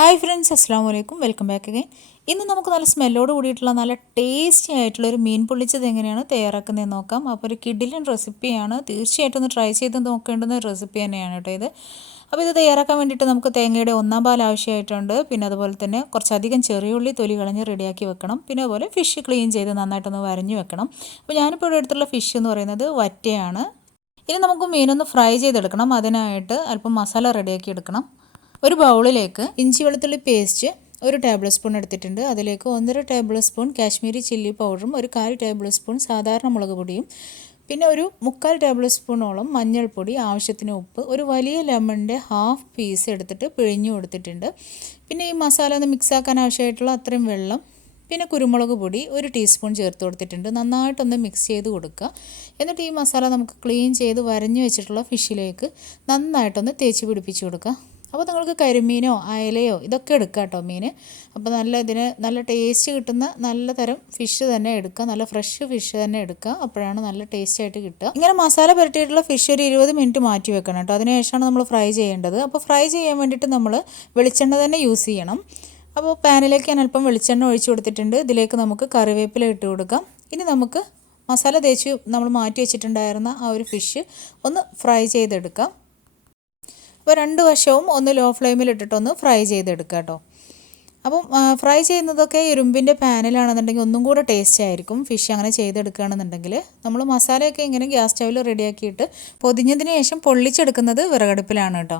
Hi friends, അസ്സാം വലൈക്കും. Welcome back again. ഇന്ന് നമുക്ക് നല്ല സ്മെല്ലോട് കൂടിയിട്ടുള്ള നല്ല ടേസ്റ്റി ആയിട്ടുള്ളൊരു മീൻ പൊള്ളിച്ചത് എങ്ങനെയാണ് തയ്യാറാക്കുന്നതെന്ന് നോക്കാം. അപ്പോൾ ഒരു കിഡിലൻ റെസിപ്പിയാണ്, തീർച്ചയായിട്ടും ഒന്ന് ട്രൈ ചെയ്ത് നോക്കേണ്ടുന്ന റെസിപ്പി തന്നെയാണ് കേട്ടോ ഇത്. അപ്പോൾ ഇത് തയ്യാറാക്കാൻ വേണ്ടിയിട്ട് നമുക്ക് തേങ്ങയുടെ 1/4 പാൽ ആവശ്യമായിട്ടുണ്ട്. പിന്നെ അതുപോലെ തന്നെ കുറച്ചധികം ചെറിയുള്ളി തൊലി കളഞ്ഞ് റെഡിയാക്കി വെക്കണം. പിന്നെ അതുപോലെ ഫിഷ് ക്ലീൻ ചെയ്ത് നന്നായിട്ടൊന്ന് വരഞ്ഞ് വെക്കണം. അപ്പോൾ ഞാനിപ്പോൾ ഇവിടെ എടുത്തുള്ള ഫിഷ് എന്ന് പറയുന്നത് വറ്റയാണ്. ഇനി നമുക്ക് മീനൊന്ന് ഫ്രൈ ചെയ്തെടുക്കണം. അതിനായിട്ട് അല്പം മസാല റെഡിയാക്കി എടുക്കണം. ഒരു ബൗളിലേക്ക് ഇഞ്ചി വെളുത്തുള്ളി പേസ്റ്റ് 1 ടേബിൾ സ്പൂൺ എടുത്തിട്ടുണ്ട്. അതിലേക്ക് 1.5 ടേബിൾ സ്പൂൺ കാശ്മീരി ചില്ലി പൗഡറും 1/4 ടേബിൾ സ്പൂൺ സാധാരണ മുളക് പൊടിയും പിന്നെ ഒരു 3/4 ടേബിൾ സ്പൂണോളം മഞ്ഞൾപ്പൊടി, ആവശ്യത്തിന് ഉപ്പ്, ഒരു വലിയ ലെമണിൻ്റെ ഹാഫ് പീസ് എടുത്തിട്ട് പിഴിഞ്ഞു കൊടുത്തിട്ടുണ്ട്. പിന്നെ ഈ മസാല ഒന്ന് മിക്സാക്കാൻ ആവശ്യമായിട്ടുള്ള അത്രയും വെള്ളം, പിന്നെ കുരുമുളക് പൊടി 1 ടീസ്പൂൺ ചേർത്ത് കൊടുത്തിട്ടുണ്ട്. നന്നായിട്ടൊന്ന് മിക്സ് ചെയ്ത് കൊടുക്കുക. എന്നിട്ട് ഈ മസാല നമുക്ക് ക്ലീൻ ചെയ്ത് വരഞ്ഞു വെച്ചിട്ടുള്ള ഫിഷിലേക്ക് നന്നായിട്ടൊന്ന് തേച്ച് പിടിപ്പിച്ച് കൊടുക്കുക. അപ്പോൾ നിങ്ങൾക്ക് കരിമീനോ അയലയോ ഇതൊക്കെ എടുക്കാം കേട്ടോ മീൻ. അപ്പോൾ നല്ല ടേസ്റ്റ് കിട്ടുന്ന നല്ല തരം ഫിഷ് തന്നെ എടുക്കുക, നല്ല ഫ്രഷ് ഫിഷ് തന്നെ എടുക്കുക. അപ്പോഴാണ് നല്ല ടേസ്റ്റ് ആയിട്ട് കിട്ടുക. ഇങ്ങനെ മസാല പുരട്ടിയിട്ടുള്ള ഫിഷ് ഒരു 20 മിനിറ്റ് മാറ്റി വെക്കണം കേട്ടോ. അതിനുശേഷമാണ് നമ്മൾ ഫ്രൈ ചെയ്യേണ്ടത്. അപ്പോൾ ഫ്രൈ ചെയ്യാൻ വേണ്ടിയിട്ട് നമ്മൾ വെളിച്ചെണ്ണ തന്നെ യൂസ് ചെയ്യണം. അപ്പോൾ പാനിലേക്ക് ഞാൻ അല്പം വെളിച്ചെണ്ണ ഒഴിച്ച് കൊടുത്തിട്ടുണ്ട്. ഇതിലേക്ക് നമുക്ക് കറിവേപ്പില ഇട്ട് കൊടുക്കാം. ഇനി നമുക്ക് മസാല തേച്ച് നമ്മൾ മാറ്റി വെച്ചിട്ടുണ്ടായിരുന്ന ആ ഒരു ഫിഷ് ഒന്ന് ഫ്രൈ ചെയ്തെടുക്കാം. അപ്പോൾ 2 വശവും ഒന്ന് ലോ ഫ്ലെയിമിൽ ഇട്ടിട്ടൊന്ന് ഫ്രൈ ചെയ്തെടുക്കുക കേട്ടോ. അപ്പം ഫ്രൈ ചെയ്യുന്നതൊക്കെ ഇരുമ്പിൻ്റെ പാനിലാണെന്നുണ്ടെങ്കിൽ ഒന്നും കൂടെ ടേസ്റ്റ് ആയിരിക്കും. ഫിഷ് അങ്ങനെ ചെയ്തെടുക്കുകയാണെന്നുണ്ടെങ്കിൽ നമ്മൾ മസാലയൊക്കെ ഇങ്ങനെ ഗ്യാസ് സ്റ്റൗവിൽ റെഡിയാക്കിയിട്ട് പൊതിഞ്ഞതിന് ശേഷം പൊള്ളിച്ചെടുക്കുന്നത് വിറകടുപ്പിലാണ് കേട്ടോ.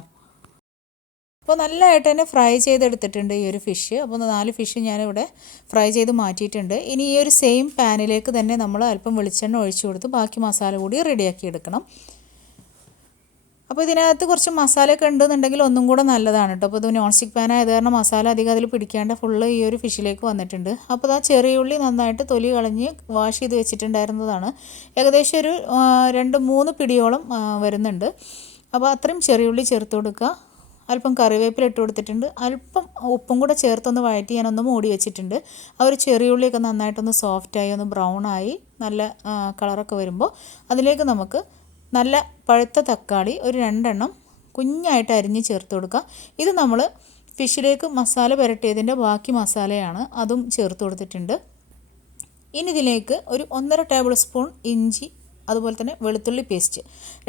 അപ്പോൾ നല്ലതായിട്ട് തന്നെ ഫ്രൈ ചെയ്തെടുത്തിട്ടുണ്ട് ഈ ഒരു ഫിഷ്. അപ്പോൾ 4 ഫിഷ് ഞാനിവിടെ ഫ്രൈ ചെയ്ത് മാറ്റിയിട്ടുണ്ട്. ഇനി ഈ ഒരു സെയിം പാനിലേക്ക് തന്നെ നമ്മൾ അല്പം വെളിച്ചെണ്ണ ഒഴിച്ചു കൊടുത്ത് ബാക്കി മസാല കൂടി റെഡിയാക്കി എടുക്കണം. അപ്പോൾ ഇതിനകത്ത് കുറച്ച് മസാലയൊക്കെ ഉണ്ടെന്നുണ്ടെങ്കിൽ ഒന്നും കൂടെ നല്ലതാണ് കേട്ടോ. അപ്പോൾ ഇത് നോൺ സ്റ്റിക്ക് പാൻ ആയത് കാരണം മസാല അധികം അതിൽ പിടിക്കാണ്ട് ഫുള്ള് ഈ ഒരു ഫിഷിലേക്ക് വന്നിട്ടുണ്ട്. അപ്പോൾ ആ ചെറിയുള്ളി നന്നായിട്ട് തൊലി കളഞ്ഞ് വാഷ് ചെയ്ത് വെച്ചിട്ടുണ്ടായിരുന്നതാണ്. ഏകദേശം ഒരു 2-3 പിടിയോളം വരുന്നുണ്ട്. അപ്പോൾ അത്രയും ചെറിയുള്ളി ചേർത്ത് കൊടുക്കുക. അല്പം കറിവേപ്പില ഇട്ട് കൊടുത്തിട്ടുണ്ട്. അല്പം ഉപ്പും കൂടെ ചേർത്തൊന്ന് വഴറ്റി ഞാനൊന്ന് മൂടി വെച്ചിട്ടുണ്ട്. ആ ഒരു ചെറിയുള്ളിയൊക്കെ നന്നായിട്ടൊന്ന് സോഫ്റ്റായി ഒന്ന് ബ്രൗണായി നല്ല കളറൊക്കെ വരുമ്പോൾ അതിലേക്ക് നമുക്ക് നല്ല പഴുത്ത തക്കാളി ഒരു 2 എണ്ണം കുഞ്ഞായിട്ട് അരിഞ്ഞ് ചേർത്ത് കൊടുക്കുക. ഇത് നമ്മൾ ഫിഷിലേക്ക് മസാല പുരട്ടിയതിൻ്റെ ബാക്കി മസാലയാണ്, അതും ചേർത്ത് കൊടുത്തിട്ടുണ്ട്. ഇനി ഇതിലേക്ക് ഒരു 1.5 ടേബിൾ സ്പൂൺ ഇഞ്ചി, അതുപോലെ തന്നെ വെളുത്തുള്ളി പേസ്റ്റ്,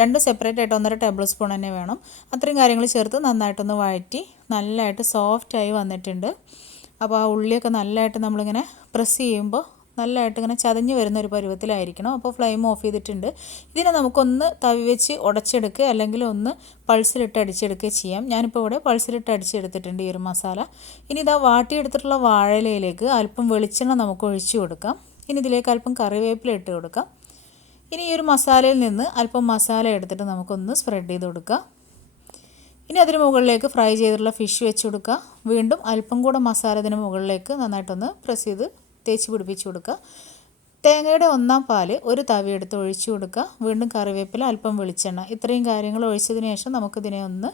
രണ്ടും സെപ്പറേറ്റ് ആയിട്ട് 1.5 ടേബിൾ സ്പൂൺ തന്നെ വേണം. അത്രയും കാര്യങ്ങൾ ചേർത്ത് നന്നായിട്ടൊന്ന് വഴറ്റി നല്ലതായിട്ട് സോഫ്റ്റായി വന്നിട്ടുണ്ട്. അപ്പോൾ ആ ഉള്ളിയൊക്കെ നല്ലതായിട്ട് നമ്മളിങ്ങനെ പ്രസ് ചെയ്യുമ്പോൾ നല്ലതായിട്ട് ഇങ്ങനെ ചതഞ്ഞ് വരുന്ന ഒരു പരുവത്തിലായിരിക്കണം. അപ്പോൾ ഫ്ലെയിം ഓഫ് ചെയ്തിട്ടുണ്ട്. ഇതിനെ നമുക്കൊന്ന് തവി വെച്ച് ഉടച്ചെടുക്കുക, അല്ലെങ്കിൽ ഒന്ന് പൾസിലിട്ട് അടിച്ചെടുക്കുകയോ ചെയ്യാം. ഞാനിപ്പോൾ ഇവിടെ പൾസിലിട്ട് അടിച്ചെടുത്തിട്ടുണ്ട് ഈ ഒരു മസാല. ഇനി ഇതാ വാട്ടിയെടുത്തിട്ടുള്ള വാഴയിലയിലേക്ക് അല്പം വെളിച്ചെണ്ണ നമുക്ക് ഒഴിച്ചു കൊടുക്കാം. ഇനി ഇതിലേക്ക് അല്പം കറിവേപ്പില ഇട്ട് കൊടുക്കാം. ഇനി ഈ ഒരു മസാലയിൽ നിന്ന് അല്പം മസാല എടുത്തിട്ട് നമുക്കൊന്ന് സ്പ്രെഡ് ചെയ്ത് കൊടുക്കാം. ഇനി അതിന് മുകളിലേക്ക് ഫ്രൈ ചെയ്തിട്ടുള്ള ഫിഷ് വെച്ച് കൊടുക്കുക. വീണ്ടും അല്പം കൂടെ മസാല ഇതിന് മുകളിലേക്ക് നന്നായിട്ടൊന്ന് പ്രസ് ചെയ്ത് തേച്ച് പിടിപ്പിച്ച് കൊടുക്കുക. തേങ്ങയുടെ 1/4 പാൽ ഒരു തവി എടുത്ത് ഒഴിച്ചു കൊടുക്കുക. വീണ്ടും കറിവേപ്പില, അല്പം വെളിച്ചെണ്ണ, ഇത്രയും കാര്യങ്ങൾ ഒഴിച്ചതിന് ശേഷം നമുക്കിതിനെ ഒന്ന്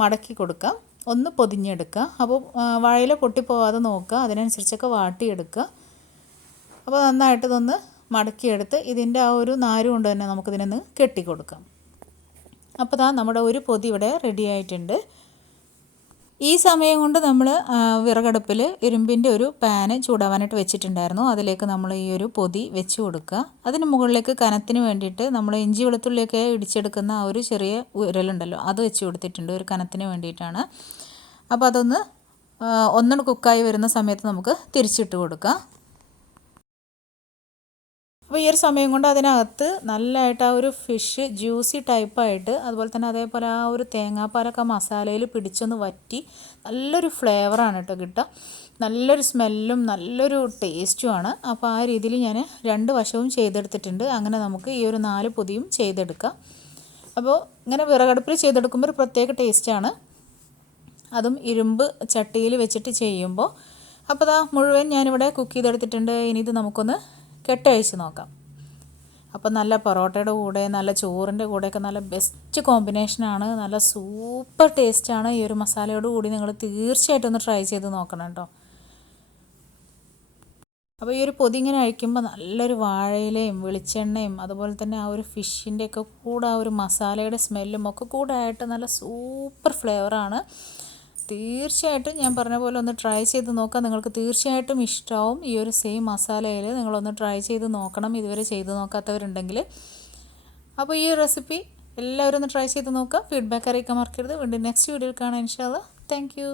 മടക്കി കൊടുക്കാം, ഒന്ന് പൊതിഞ്ഞെടുക്കുക. അപ്പോൾ വാഴയില പൊട്ടിപ്പോവാതെ നോക്കുക, അതിനനുസരിച്ചൊക്കെ വാട്ടിയെടുക്കുക. അപ്പോൾ നന്നായിട്ട് ഇതൊന്ന് മടക്കിയെടുത്ത് ഇതിൻ്റെ ആ ഒരു നാര് കൊണ്ട് തന്നെ നമുക്കിതിനൊന്ന് കെട്ടിക്കൊടുക്കാം. അപ്പോൾ നമ്മുടെ ഒരു പൊതി ഇവിടെ റെഡി ആയിട്ടുണ്ട്. ഈ സമയം കൊണ്ട് നമ്മൾ വിറകടുപ്പിൽ ഇരുമ്പിൻ്റെ ഒരു പാന് ചൂടാവാനായിട്ട് വെച്ചിട്ടുണ്ടായിരുന്നു. അതിലേക്ക് നമ്മൾ ഈ ഒരു പൊതി വെച്ച് കൊടുക്കുക. അതിന് മുകളിലേക്ക് കനത്തിന് വേണ്ടിയിട്ട് നമ്മൾ ഇഞ്ചി വെളുത്തുള്ളിയൊക്കെ ഇടിച്ചെടുക്കുന്ന ആ ഒരു ചെറിയ ഉരലുണ്ടല്ലോ, അത് വെച്ച് കൊടുത്തിട്ടുണ്ട് ഒരു കനത്തിന് വേണ്ടിയിട്ടാണ്. അപ്പോൾ അതൊന്ന് ഒന്നുകൂടെ കുക്കായി വരുന്ന സമയത്ത് നമുക്ക് തിരിച്ചിട്ട് കൊടുക്കാം. അപ്പോൾ ഈ ഒരു സമയം കൊണ്ട് അതിനകത്ത് നല്ലതായിട്ട് ആ ഒരു ഫിഷ് ജ്യൂസി ടൈപ്പായിട്ട്, അതുപോലെ തന്നെ അതേപോലെ ആ ഒരു തേങ്ങാപ്പാലൊക്കെ മസാലയിൽ പിടിച്ചൊന്ന് വറ്റി നല്ലൊരു ഫ്ലേവറാണ് കേട്ടോ കിട്ടുക. നല്ലൊരു സ്മെല്ലും നല്ലൊരു ടേസ്റ്റുമാണ്. അപ്പോൾ ആ രീതിയിൽ ഞാൻ 2 വശവും ചെയ്തെടുത്തിട്ടുണ്ട്. അങ്ങനെ നമുക്ക് ഈ ഒരു 4 പൊതിയും ചെയ്തെടുക്കാം. അപ്പോൾ ഇങ്ങനെ വിറകടുപ്പിൽ ചെയ്തെടുക്കുമ്പോൾ ഒരു പ്രത്യേക ടേസ്റ്റാണ്, അതും ഇരുമ്പ് ചട്ടിയിൽ വെച്ചിട്ട് ചെയ്യുമ്പോൾ. അപ്പോൾ മുഴുവൻ ഞാനിവിടെ കുക്ക് ചെയ്തെടുത്തിട്ടുണ്ട്. ഇനി ഇത് നമുക്കൊന്ന് കെട്ടഴിച്ച് നോക്കാം. അപ്പോൾ നല്ല പൊറോട്ടയുടെ കൂടെ, നല്ല ചോറിൻ്റെ കൂടെയൊക്കെ നല്ല ബെസ്റ്റ് കോമ്പിനേഷനാണ്. നല്ല സൂപ്പർ ടേസ്റ്റാണ്. ഈ ഒരു മസാലയോട് കൂടി നിങ്ങൾ തീർച്ചയായിട്ടും ഒന്ന് ട്രൈ ചെയ്ത് നോക്കണം കേട്ടോ. അപ്പോൾ ഈ ഒരു പൊതി ഇങ്ങനെ അഴിക്കുമ്പോൾ നല്ലൊരു വാഴയിലയും വെളിച്ചെണ്ണയും അതുപോലെ തന്നെ ആ ഒരു ഫിഷിൻ്റെയൊക്കെ കൂടെ ആ ഒരു മസാലയുടെ സ്മെല്ലും ഒക്കെ കൂടെ ആയിട്ട് നല്ല സൂപ്പർ ഫ്ലേവറാണ്. തീർച്ചയായിട്ടും ഞാൻ പറഞ്ഞ പോലെ ഒന്ന് ട്രൈ ചെയ്ത് നോക്കാം. നിങ്ങൾക്ക് തീർച്ചയായിട്ടും ഇഷ്ടമാവും. ഈ ഒരു സെയിം മസാലയിൽ നിങ്ങളൊന്ന് ട്രൈ ചെയ്ത് നോക്കണം, ഇതുവരെ ചെയ്ത് നോക്കാത്തവരുണ്ടെങ്കിൽ. അപ്പോൾ ഈ റെസിപ്പി എല്ലാവരും ഒന്ന് ട്രൈ ചെയ്ത് നോക്കാം. ഫീഡ്ബാക്ക് അറിയിക്കാൻ മറക്കരുത്. വീണ്ടും നെക്സ്റ്റ് വീഡിയോയിൽ കാണാം ഇൻഷാ അല്ലാഹ്. Thank you.